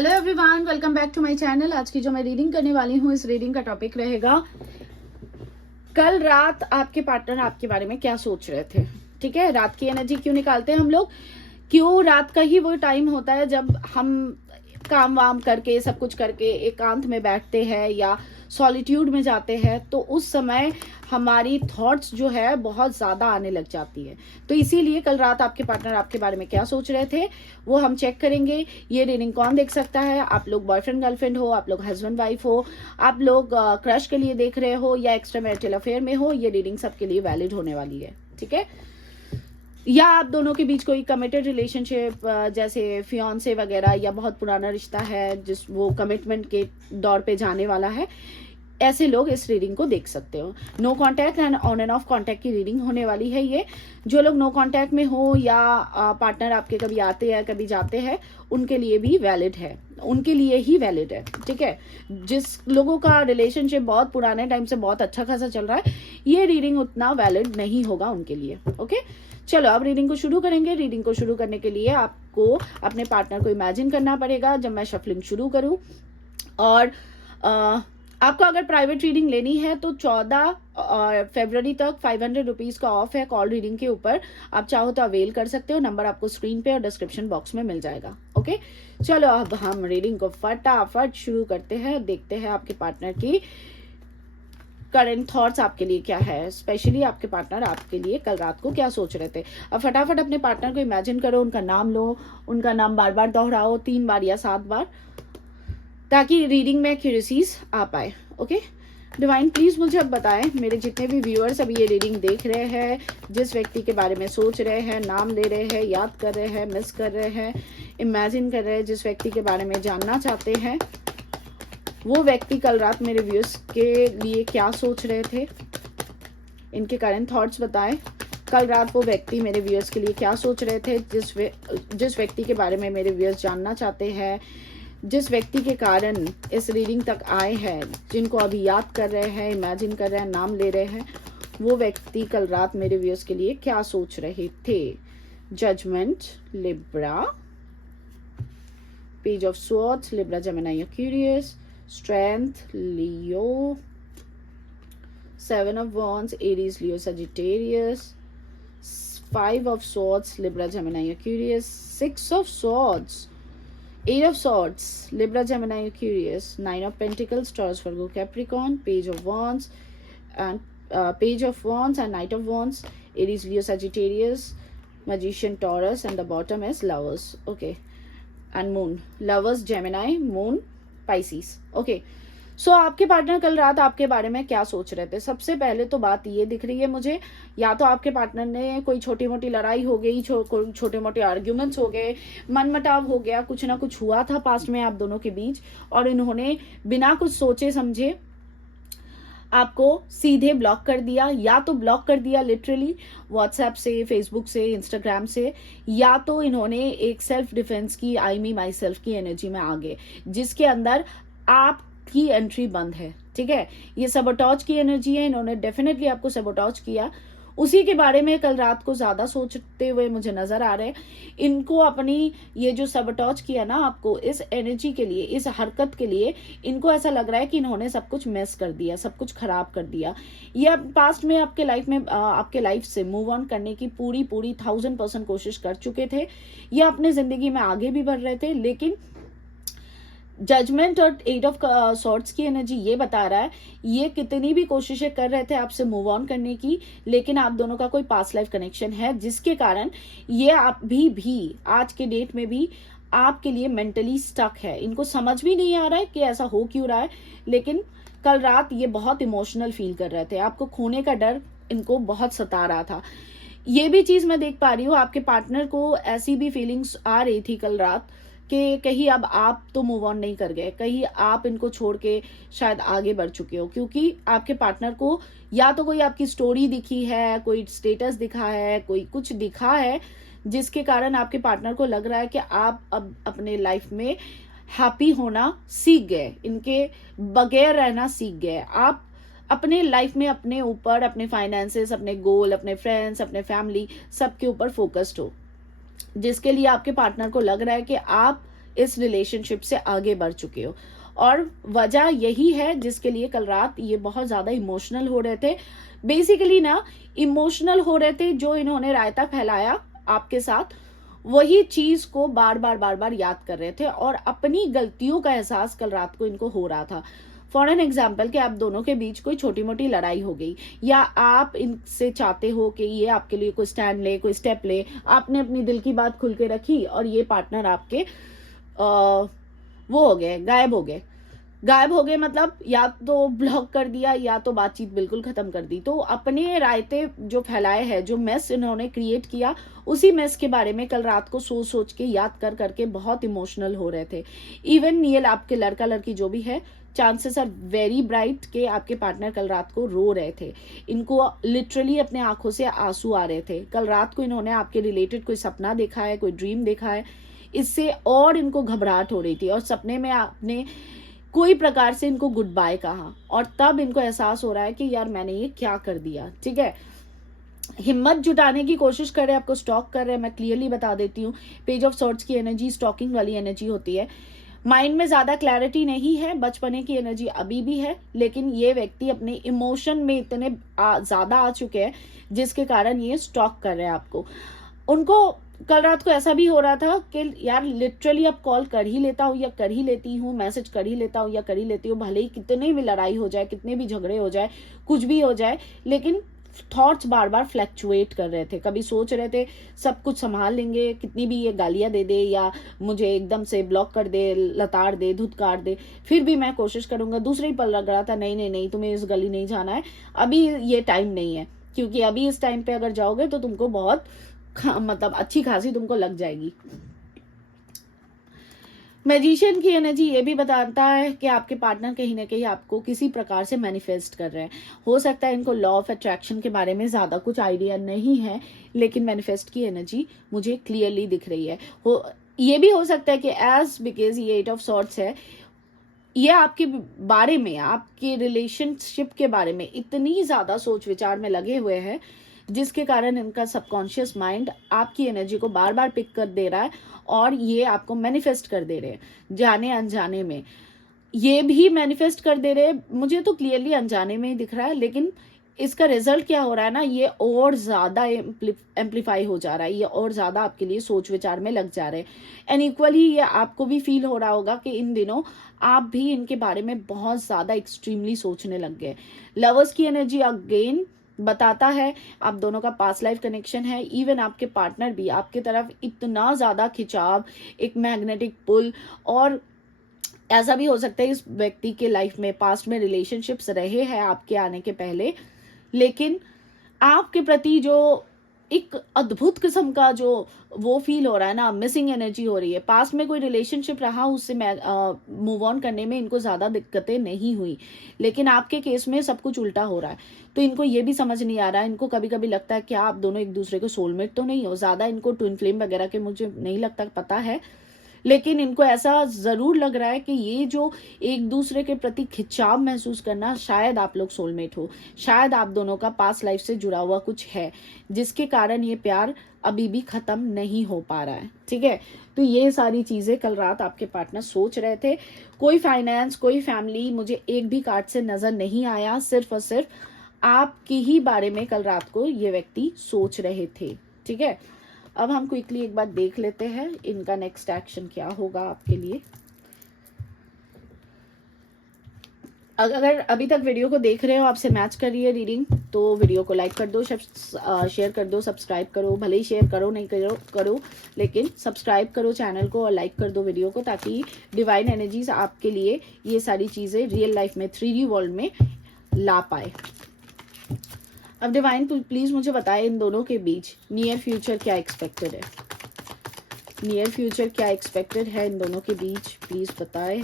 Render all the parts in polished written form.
Hello everyone, welcome back to my channel. आज की जो मैं रीडिंग करने वाली हूँ, इस रीडिंग का टॉपिक रहेगा कल रात आपके पार्टनर आपके बारे में क्या सोच रहे थे। ठीक है, रात की एनर्जी क्यों निकालते हैं हम लोग, क्यों रात का ही वो टाइम होता है जब हम काम वाम करके सब कुछ करके एकांत में बैठते हैं या सॉलिट्यूड में जाते हैं, तो उस समय हमारी थॉट्स जो है बहुत ज़्यादा आने लग जाती है। तो इसीलिए कल रात आपके पार्टनर आपके बारे में क्या सोच रहे थे वो हम चेक करेंगे। ये रीडिंग कौन देख सकता है? आप लोग बॉयफ्रेंड गर्लफ्रेंड हो, आप लोग हस्बैंड वाइफ हो, आप लोग क्रश के लिए देख रहे हो या एक्स्ट्रा मैरिटल अफेयर में हो, ये रीडिंग सबके लिए वैलिड होने वाली है। ठीक है, या आप दोनों के बीच कोई कमिटेड रिलेशनशिप जैसे फियांसे वगैरह या बहुत पुराना रिश्ता है जिस वो कमिटमेंट के दौर पे जाने वाला है, ऐसे लोग इस रीडिंग को देख सकते हो। No contact and on and off contact की रीडिंग होने वाली है ये। जो लोग नो कांटेक्ट में हो या पार्टनर आपके कभी आते हैं कभी जाते हैं, उनके लिए भी वैलिड है, उनके लिए ही वैलिड है। ठीक है, जिस लोगों का रिलेशनशिप बहुत पुराने टाइम से बहुत अच्छा खासा चल रहा है, ये रीडिंग उतना वैलिड नहीं होगा उनके लिए। ओके, चलो अब रीडिंग को शुरू करेंगे। रीडिंग को शुरू करने के लिए आपको अपने पार्टनर को इमेजिन करना पड़ेगा जब मैं शफलिंग शुरू करूं। और आपको अगर प्राइवेट रीडिंग लेनी है तो 14 फरवरी तक 500 रुपीज का ऑफ है कॉल रीडिंग के ऊपर। आप चाहो तो अवेल कर सकते हो, नंबर आपको स्क्रीन पे और डिस्क्रिप्शन बॉक्स में मिल जाएगा। ओके, चलो अब हम रीडिंग को फटाफट शुरू करते हैं। देखते हैं आपके पार्टनर की करंट थॉट्स आपके लिए क्या है, स्पेशली आपके पार्टनर आपके लिए कल रात को क्या सोच रहे थे। अब फटाफट अपने पार्टनर को इमेजिन करो, उनका नाम लो, उनका नाम बार बार दोहराओ, 3 बार या 7 बार, ताकि रीडिंग में एक्यूरेसीज आ पाए। ओके, डिवाइन प्लीज मुझे अब बताएं, मेरे जितने भी व्यूअर्स अभी ये रीडिंग देख रहे हैं, जिस व्यक्ति के बारे में सोच रहे हैं, नाम ले रहे हैं, याद कर रहे हैं, मिस कर रहे हैं, इमेजिन कर रहे हैं, जिस व्यक्ति के बारे में जानना चाहते हैं, वो व्यक्ति कल रात मेरे व्यूअर्स के लिए क्या सोच रहे थे, इनके करंट थॉट्स बताएं। कल रात वो व्यक्ति मेरे व्यूअर्स के लिए क्या सोच रहे थे, जिस व्यक्ति के बारे में मेरे व्यूअर्स जानना चाहते हैं, जिस व्यक्ति के कारण इस रीडिंग तक आए हैं, जिनको अभी याद कर रहे हैं, इमेजिन कर रहे हैं, नाम ले रहे हैं, वो व्यक्ति कल रात मेरे व्यूअर्स के लिए क्या सोच रहे थे। Judgment, Libra, page of swords, Libra, Gemini, Aquarius, strength, Leo, 7 of wands, Aries, Leo, Sagittarius, 5 of swords, Libra, Gemini, Aquarius, 6 of swords, 8 of swords, Libra, Gemini, Aquarius, 9 of pentacles, Taurus, Virgo, Capricorn, page of wands and knight of wands, Aries, Leo, Sagittarius, magician, Taurus, and the bottom is lovers. Okay, and moon, lovers, Gemini, moon, Pisces. Okay, सो आपके partner कल रात आपके बारे में क्या सोच रहे थे। सबसे पहले तो बात ये दिख रही है मुझे, या तो आपके पार्टनर ने कोई छोटी मोटी लड़ाई हो गई, छोटे मोटे आर्ग्यूमेंट्स हो गए, मनमुटाव हो गया, कुछ ना कुछ हुआ था पास्ट में आप दोनों के बीच, और इन्होंने बिना कुछ सोचे समझे आपको सीधे ब्लॉक कर दिया। या तो ब्लॉक कर दिया लिटरली व्हाट्सएप से, फेसबुक से, इंस्टाग्राम से, या तो इन्होंने एक सेल्फ डिफेंस की, आई मी माई सेल्फ की एनर्जी में आ गए, जिसके अंदर आप की एंट्री बंद है। ठीक है, ये सबोटॉज की एनर्जी है, इन्होंने डेफिनेटली आपको सबोटॉज किया। उसी के बारे में कल रात को ज्यादा सोचते हुए मुझे नजर आ रहे हैं। इनको अपनी ये जो सबोटॉज किया ना आपको, इस एनर्जी के लिए, इस हरकत के लिए, इनको ऐसा लग रहा है कि इन्होंने सब कुछ मिस कर दिया, सब कुछ खराब कर दिया। ये पास्ट में आपके लाइफ में आपके लाइफ से मूव ऑन करने की पूरी 1000% कोशिश कर चुके थे। ये अपने जिंदगी में आगे भी बढ़ रहे थे, लेकिन जजमेंट और 8 ऑफ सॉर्ड्स की एनर्जी ये बता रहा है, ये कितनी भी कोशिशें कर रहे थे आपसे मूव ऑन करने की, लेकिन आप दोनों का कोई पास्ट लाइफ कनेक्शन है, जिसके कारण ये आप भी आज के डेट में भी आपके लिए मेंटली स्टक है। इनको समझ भी नहीं आ रहा है कि ऐसा हो क्यों रहा है, लेकिन कल रात ये बहुत इमोशनल फील कर रहे थे। आपको खोने का डर इनको बहुत सता रहा था। ये भी चीज मैं देख पा रही हूँ, आपके पार्टनर को ऐसी भी फीलिंग्स आ रही थी कल रात कि कहीं अब आप तो मूव ऑन नहीं कर गए, कहीं आप इनको छोड़ के शायद आगे बढ़ चुके हो, क्योंकि आपके पार्टनर को या तो कोई आपकी स्टोरी दिखी है, कोई स्टेटस दिखा है, कोई कुछ दिखा है, जिसके कारण आपके पार्टनर को लग रहा है कि आप अब अपने लाइफ में हैप्पी होना सीख गए, इनके बगैर रहना सीख गए। आप अपने लाइफ में अपने ऊपर, अपने फाइनेंसेस, अपने गोल, अपने फ्रेंड्स, अपने फैमिली, सबके ऊपर फोकस्ड हो, जिसके लिए आपके पार्टनर को लग रहा है कि आप इस रिलेशनशिप से आगे बढ़ चुके हो। और वजह यही है जिसके लिए कल रात ये बहुत ज्यादा इमोशनल हो रहे थे। बेसिकली ना इमोशनल हो रहे थे, जो इन्होंने रायता फैलाया आपके साथ वही चीज को बार बार याद कर रहे थे और अपनी गलतियों का एहसास कल रात को इनको हो रहा था। फॉर एन एग्जाम्पल कि आप दोनों के बीच कोई छोटी मोटी लड़ाई हो गई या आप इनसे चाहते हो कि ये आपके लिए कोई स्टैंड ले, कोई स्टेप ले, आपने अपनी दिल की बात खुल के रखी और ये पार्टनर आपके वो हो गए, गायब हो गए मतलब या तो ब्लॉक कर दिया या तो बातचीत बिल्कुल खत्म कर दी। तो अपने रायते जो फैलाए हैं, जो मेस इन्होंने क्रिएट किया, उसी मेस के बारे में कल रात को सोच सोच के याद कर करके बहुत इमोशनल हो रहे थे। इवन ये आपके लड़का लड़की जो भी है, चांसेस आर वेरी ब्राइट के आपके पार्टनर कल रात को रो रहे थे। इनको लिटरली अपने आंखों से आंसू आ रहे थे। कल रात को इन्होंने आपके रिलेटेड कोई सपना देखा है, कोई ड्रीम देखा है, इससे और इनको घबराहट हो रही थी और सपने में आपने कोई प्रकार से इनको गुड बाय कहा और तब इनको एहसास हो रहा है कि यार मैंने ये क्या कर दिया। ठीक है, हिम्मत जुटाने की कोशिश कर रहे हैं, आपको स्टॉक कर रहे हैं। मैं क्लियरली बता देती हूँ, पेज ऑफ सॉर्ड्स की एनर्जी स्टॉकिंग वाली एनर्जी होती है। माइंड में ज्यादा क्लैरिटी नहीं है, बचपने की एनर्जी अभी भी है, लेकिन ये व्यक्ति अपने इमोशन में इतने ज्यादा आ चुके हैं जिसके कारण ये स्टॉक कर रहे हैं आपको। उनको कल रात को ऐसा भी हो रहा था कि यार लिटरली अब कॉल कर ही लेता हूँ या कर ही लेती हूँ, मैसेज कर ही लेता हूँ या कर ही लेती हूँ, भले ही कितने भी लड़ाई हो जाए, कितने भी झगड़े हो जाए, कुछ भी हो जाए, लेकिन थॉट्स बार बार फ्लैक्चुएट कर रहे थे। कभी सोच रहे थे सब कुछ संभाल लेंगे, कितनी भी ये गालियां दे दे या मुझे एकदम से ब्लॉक कर दे, लताड़ दे, धुतकार दे, फिर भी मैं कोशिश करूंगा। दूसरे ही पल लग रहा था नहीं नहीं नहीं, तुम्हें इस गली नहीं जाना है, अभी ये टाइम नहीं है, क्योंकि अभी इस टाइम पे अगर जाओगे तो तुमको बहुत मतलब अच्छी खासी तुमको लग जाएगी। मैजिशियन की एनर्जी ये भी बताता है कि आपके पार्टनर कहीं ना कहीं आपको किसी प्रकार से मैनिफेस्ट कर रहे हैं। हो सकता है इनको लॉ ऑफ अट्रैक्शन के बारे में ज्यादा कुछ आइडिया नहीं है, लेकिन मैनिफेस्ट की एनर्जी मुझे क्लियरली दिख रही है। ये भी हो सकता है कि एज बिकॉज ये 8 ऑफ सॉर्ड्स है, ये आपके बारे में, आपके रिलेशनशिप के बारे में इतनी ज्यादा सोच विचार में लगे हुए हैं जिसके कारण इनका सबकॉन्शियस माइंड आपकी एनर्जी को बार बार पिक कर दे रहा है और ये आपको मैनिफेस्ट कर दे रहे हैं जाने अनजाने में। ये भी मैनिफेस्ट कर दे रहे हैं, मुझे तो क्लियरली अनजाने में ही दिख रहा है, लेकिन इसका रिजल्ट क्या हो रहा है ना, ये और ज्यादा एम्पलीफाई हो जा रहा है, ये और ज्यादा आपके लिए सोच विचार में लग जा रहे हैं। एंड इक्वली ये आपको भी फील हो रहा होगा कि इन दिनों आप भी इनके बारे में बहुत ज्यादा एक्सट्रीमली सोचने लग गए। लवर्स की एनर्जी अगेन बताता है आप दोनों का पास्ट लाइफ कनेक्शन है। इवन आपके पार्टनर भी आपके तरफ इतना ज्यादा खिंचाव, एक मैग्नेटिक पुल, और ऐसा भी हो सकता है इस व्यक्ति के लाइफ में पास्ट में रिलेशनशिप्स रहे हैं आपके आने के पहले, लेकिन आपके प्रति जो एक अद्भुत किस्म का जो वो फील हो रहा है ना, मिसिंग एनर्जी हो रही है। पास्ट में कोई रिलेशनशिप रहा, उससे मूव ऑन करने में इनको ज्यादा दिक्कतें नहीं हुई, लेकिन आपके केस में सब कुछ उल्टा हो रहा है। तो इनको ये भी समझ नहीं आ रहा है, इनको कभी कभी लगता है कि आप दोनों एक दूसरे को सोलमेट तो नहीं हो, ज्यादा इनको ट्विन फ्लेम वगैरह के मुझे नहीं लगता पता है, लेकिन इनको ऐसा जरूर लग रहा है कि ये जो एक दूसरे के प्रति खिंचाव महसूस करना, शायद आप लोग सोलमेट हो, शायद आप दोनों का पास्ट लाइफ से जुड़ा हुआ कुछ है जिसके कारण ये प्यार अभी भी खत्म नहीं हो पा रहा है। ठीक है, तो ये सारी चीजें कल रात आपके पार्टनर सोच रहे थे। कोई फाइनेंस, कोई फैमिली मुझे एक भी कार्ड से नजर नहीं आया, सिर्फ और सिर्फ आपकी ही बारे में कल रात को ये व्यक्ति सोच रहे थे। ठीक है, अब हम क्विकली एक बार देख लेते हैं इनका नेक्स्ट एक्शन क्या होगा आपके लिए। अगर अभी तक वीडियो को देख रहे हो, आपसे मैच कर रही है रीडिंग, तो वीडियो को लाइक कर दो, शेयर कर दो, सब्सक्राइब करो, भले ही शेयर करो नहीं करो, लेकिन सब्सक्राइब करो चैनल को और लाइक कर दो वीडियो को, ताकि डिवाइन एनर्जीज आपके लिए ये सारी चीजें रियल लाइफ में 3D वर्ल्ड में ला पाए। अब डिवाइन प्लीज मुझे बताएं इन दोनों के बीच नियर फ्यूचर क्या एक्सपेक्टेड है, नियर फ्यूचर क्या एक्सपेक्टेड है इन दोनों के बीच, प्लीज बताएं।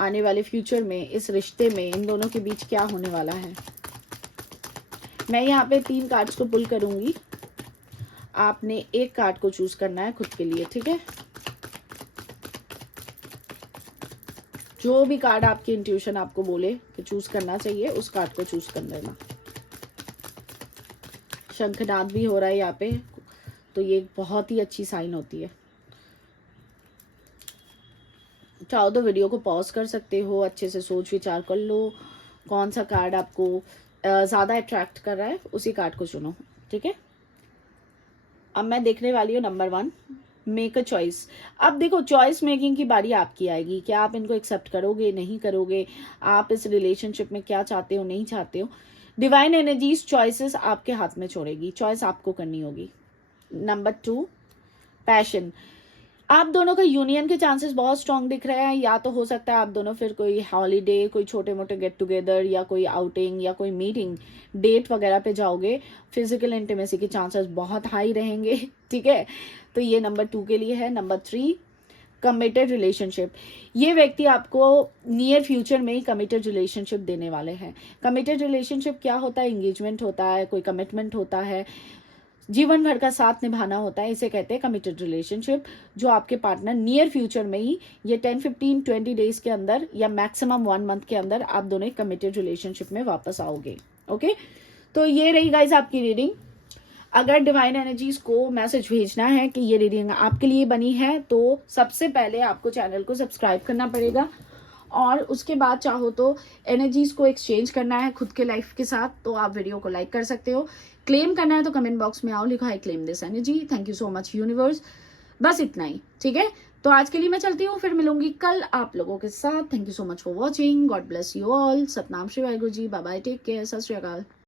आने वाले फ्यूचर में इस रिश्ते में इन दोनों के बीच क्या होने वाला है। मैं यहाँ पे 3 कार्ड्स को पुल करूंगी, आपने एक कार्ड को चूज करना है खुद के लिए। ठीक है, जो भी कार्ड आपकी इंट्यूशन आपको बोले कि चूज करना चाहिए, उस कार्ड को चूज कर लेना। शंखनाद भी हो रहा है यहाँ पे, तो ये एक बहुत ही अच्छी साइन होती है। चाहो तो वीडियो को पॉज कर सकते हो, अच्छे से सोच विचार कर लो कौन सा कार्ड आपको ज़्यादा अट्रैक्ट कर रहा है, उसी कार्ड को चुनो। ठीक है, अब मैं देखने वाली हूँ नंबर 1, मेक अ चॉइस। अब देखो चॉइस मेकिंग की बारी आपकी आएगी, क्या आप इनको एक्सेप्ट करोगे नहीं करोगे, आप इस रिलेशनशिप में क्या चाहते हो नहीं चाहते हो। डिवाइन एनर्जीज चॉइसेस आपके हाथ में छोड़ेगी, चॉइस आपको करनी होगी। Number 2, passion. आप दोनों का यूनियन के चांसेस बहुत स्ट्रांग दिख रहे हैं, या तो हो सकता है आप दोनों फिर कोई हॉलीडे, कोई छोटे मोटे गेट टुगेदर या कोई आउटिंग या कोई मीटिंग, डेट वगैरह पे जाओगे। फिजिकल इंटीमेसी के चांसेस बहुत हाई रहेंगे। ठीक है, तो ये नंबर 2 के लिए है। Number 3, committed relationship. ये व्यक्ति आपको नियर फ्यूचर में ही कमिटेड रिलेशनशिप देने वाले हैं। कमिटेड रिलेशनशिप क्या होता है? एंगेजमेंट होता है, कोई कमिटमेंट होता है, जीवन भर का साथ निभाना होता है, इसे कहते हैं कमिटेड रिलेशनशिप। जो आपके पार्टनर नियर फ्यूचर में ही, ये 10, 15, 20 डेज के अंदर या मैक्सिमम 1 मंथ के अंदर आप दोनों कमिटेड रिलेशनशिप में वापस आओगे। ओके, तो ये रही गाइस आपकी रीडिंग। अगर डिवाइन एनर्जीज को मैसेज भेजना है कि ये रीडिंग आपके लिए बनी है, तो सबसे पहले आपको चैनल को सब्सक्राइब करना पड़ेगा, और उसके बाद चाहो तो एनर्जीज को एक्सचेंज करना है खुद के लाइफ के साथ, तो आप वीडियो को लाइक कर सकते हो। क्लेम करना है तो कमेंट बॉक्स में आओ, लिखा है claim this energy. Thank you so much universe. बस इतना ही, ठीक है। तो आज के लिए मैं चलती हूँ, फिर मिलूंगी कल आप लोगों के साथ। Thank you so much for watching. God bless you all. Satnam Shri Waheguru ji. Bye bye, take care, Sat Shri अकाल।